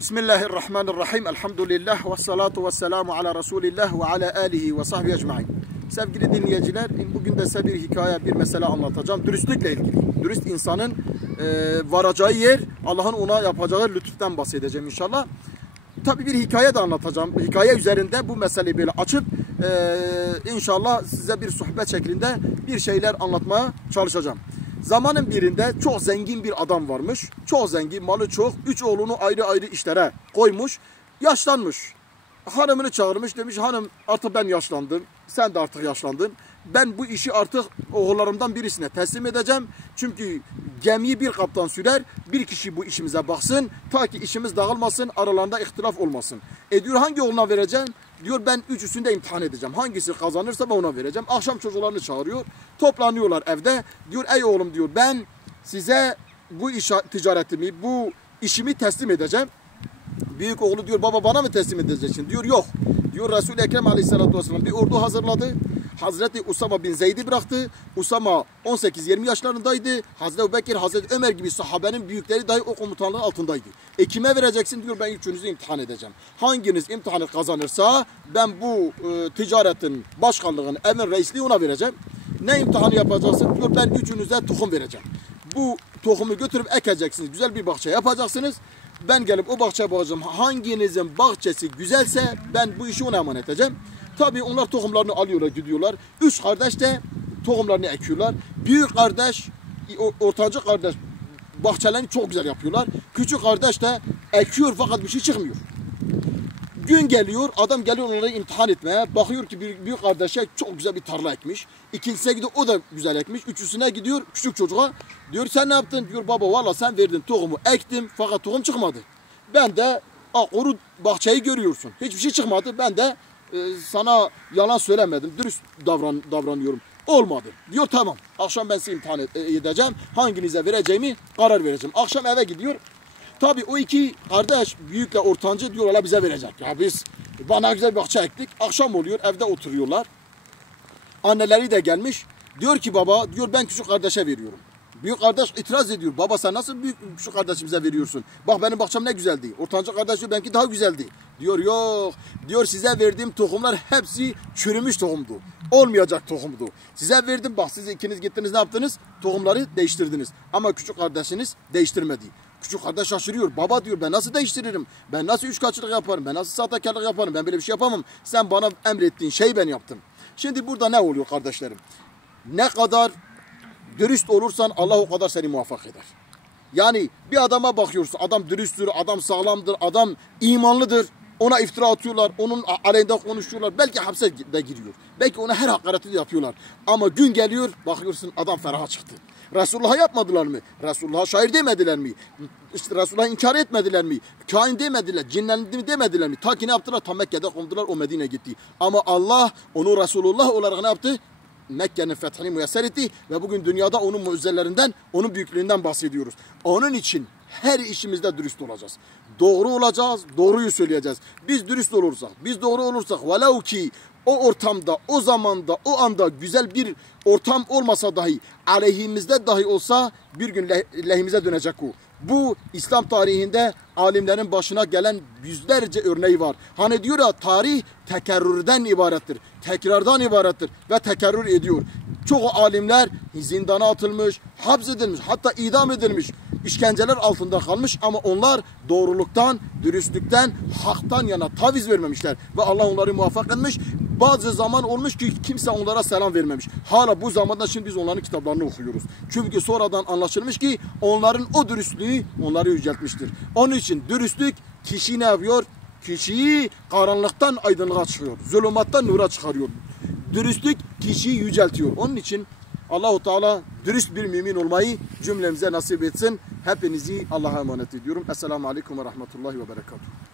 Bismillahirrahmanirrahim. Elhamdülillah ve salatu ve selamu ala Resulillah ve ala alihi ve sahbihi ecmaîn. Sevgili dinleyiciler, bugün de size bir hikaye, bir mesele anlatacağım. Dürüstlükle ilgili. Dürüst insanın varacağı yer, Allah'ın ona yapacağı lütuftan bahsedeceğim inşallah. Tabi bir hikaye de anlatacağım. Hikaye üzerinde bu meseleyi böyle açıp inşallah size bir sohbet şeklinde bir şeyler anlatmaya çalışacağım. Zamanın birinde çok zengin bir adam varmış. Çok zengin, malı çok. 3 oğlunu ayrı ayrı işlere koymuş. Yaşlanmış. Hanımını çağırmış, demiş hanım artık ben yaşlandım. Sen de artık yaşlandın. Ben bu işi artık oğullarımdan birisine teslim edeceğim. Çünkü gemiyi bir kaptan sürer. Bir kişi bu işimize baksın. Ta ki işimiz dağılmasın, aralarında ihtilaf olmasın. Diyor hangi oğluna vereceğim? Diyor ben üçüsünü de imtihan edeceğim. Hangisi kazanırsa ben ona vereceğim. Akşam çocuklarını çağırıyor. Toplanıyorlar evde. Diyor ey oğlum diyor ben size bu ticaretimi, bu işimi teslim edeceğim. Büyük oğlu diyor baba bana mı teslim edeceksin? Diyor yok. Diyor Resul-i Ekrem Aleyhisselatü Vesselam bir ordu hazırladı. Hazreti Usama bin Zeyd'i bıraktı. Usama 18-20 yaşlarındaydı. Hazreti Ebubekir, Hazreti Ömer gibi sahabenin büyükleri dahi o komutanlığın altındaydı. Kime vereceksin? Diyor ben üçünüzü imtihan edeceğim. Hanginiz imtihanı kazanırsa ben bu ticaretin başkanlığını, emir reisliği ona vereceğim. Ne imtihanı yapacaksın? Diyor ben üçünüze tohum vereceğim. Bu tohumu götürüp ekeceksiniz. Güzel bir bahçe yapacaksınız. Ben gelip o bahçeye bakacağım. Hanginizin bahçesi güzelse ben bu işi ona emanet edeceğim. Tabii onlar tohumlarını alıyorlar, gidiyorlar. 3 kardeş de tohumlarını ekiyorlar. Büyük kardeş, ortancı kardeş bahçelerini çok güzel yapıyorlar. Küçük kardeş de ekiyor fakat bir şey çıkmıyor. Gün geliyor, adam geliyor onları imtihan etmeye. Bakıyor ki büyük kardeşe çok güzel bir tarla ekmiş. İkincisine gidiyor, o da güzel ekmiş. Üçüncüsüne gidiyor, küçük çocuğa. Diyor sen ne yaptın? Diyor baba valla sen verdin tohumu ektim fakat tohum çıkmadı. Ben de kuru bahçeyi görüyorsun. Hiçbir şey çıkmadı. Ben de sana yalan söylemedim. Dürüst davranıyorum. Olmadı. Diyor tamam. Akşam ben size imtihan edeceğim. Hanginize vereceğimi karar vereceğim. Akşam eve gidiyor. Tabii o iki kardeş büyükle ortancı diyorlar bize verecek. Ya biz bana güzel bir bahçe ektik. Akşam oluyor evde oturuyorlar. Anneleri de gelmiş. Diyor ki baba diyor ben küçük kardeşe veriyorum. Büyük kardeş itiraz ediyor. Baba sen nasıl küçük kardeşimize veriyorsun? Bak benim bahçem ne güzeldi. Ortancı kardeş diyor benimki daha güzeldi. Diyor yok. Diyor size verdiğim tohumlar hepsi çürümüş tohumdu. Olmayacak tohumdu. Size verdim bak siz ikiniz gittiniz ne yaptınız? Tohumları değiştirdiniz. Ama küçük kardeşiniz değiştirmedi. Küçük kardeş şaşırıyor. Baba diyor ben nasıl değiştiririm? Ben nasıl üçkağıtçılık yaparım? Ben nasıl sahtekarlık yaparım? Ben böyle bir şey yapamam. Sen bana emrettiğin şeyi ben yaptım. Şimdi burada ne oluyor kardeşlerim? Ne kadar dürüst olursan Allah o kadar seni muvaffak eder. Yani bir adama bakıyorsun. Adam dürüsttür, adam sağlamdır, adam imanlıdır. Ona iftira atıyorlar, onun aleyhinde konuşuyorlar. Belki hapse de giriyor. Belki ona her hakareti de yapıyorlar. Ama gün geliyor, bakıyorsun adam feraha çıktı. Resulullah'a yapmadılar mı? Resulullah'a şair demediler mi? İşte Resulullah'ı inkar etmediler mi? Kain demediler, cinlendi demediler mi? Ta ki ne yaptılar? Tam Mekke'de kondular, o Medine'ye gitti. Ama Allah onu Resulullah olarak ne yaptı? Mekke'nin fethini müyesser etti ve bugün dünyada onun mucizelerinden, onun büyüklüğünden bahsediyoruz. Onun için her işimizde dürüst olacağız. Doğru olacağız, doğruyu söyleyeceğiz. Biz dürüst olursak, biz doğru olursak, velev ki o ortamda, o zamanda, o anda güzel bir ortam olmasa dahi, aleyhimizde dahi olsa bir gün lehimize dönecek o. Bu İslam tarihinde alimlerin başına gelen yüzlerce örneği var. Hani diyor ya tarih tekerrürden ibarettir. Tekrardan ibarettir ve tekerrür ediyor. Çoğu alimler zindana atılmış, hapsedilmiş, hatta idam edilmiş, işkenceler altında kalmış ama onlar doğruluktan, dürüstlükten, haktan yana taviz vermemişler. Ve Allah onları muvaffak etmiş. Bazı zaman olmuş ki kimse onlara selam vermemiş. Hala bu zamanda şimdi biz onların kitaplarını okuyoruz. Çünkü sonradan anlaşılmış ki onların o dürüstlüğü onları yüceltmiştir. Onun için dürüstlük kişiyi ne yapıyor? Kişiyi karanlıktan aydınlığa çıkıyor. Zulümattan nura çıkarıyor. Dürüstlük kişiyi yüceltiyor. Onun için Allahu Teala dürüst bir mümin olmayı cümlemize nasip etsin. Hepinizi Allah'a emanet ediyorum. Esselamu Aleyküm ve Rahmetullahi ve Berekatuhu.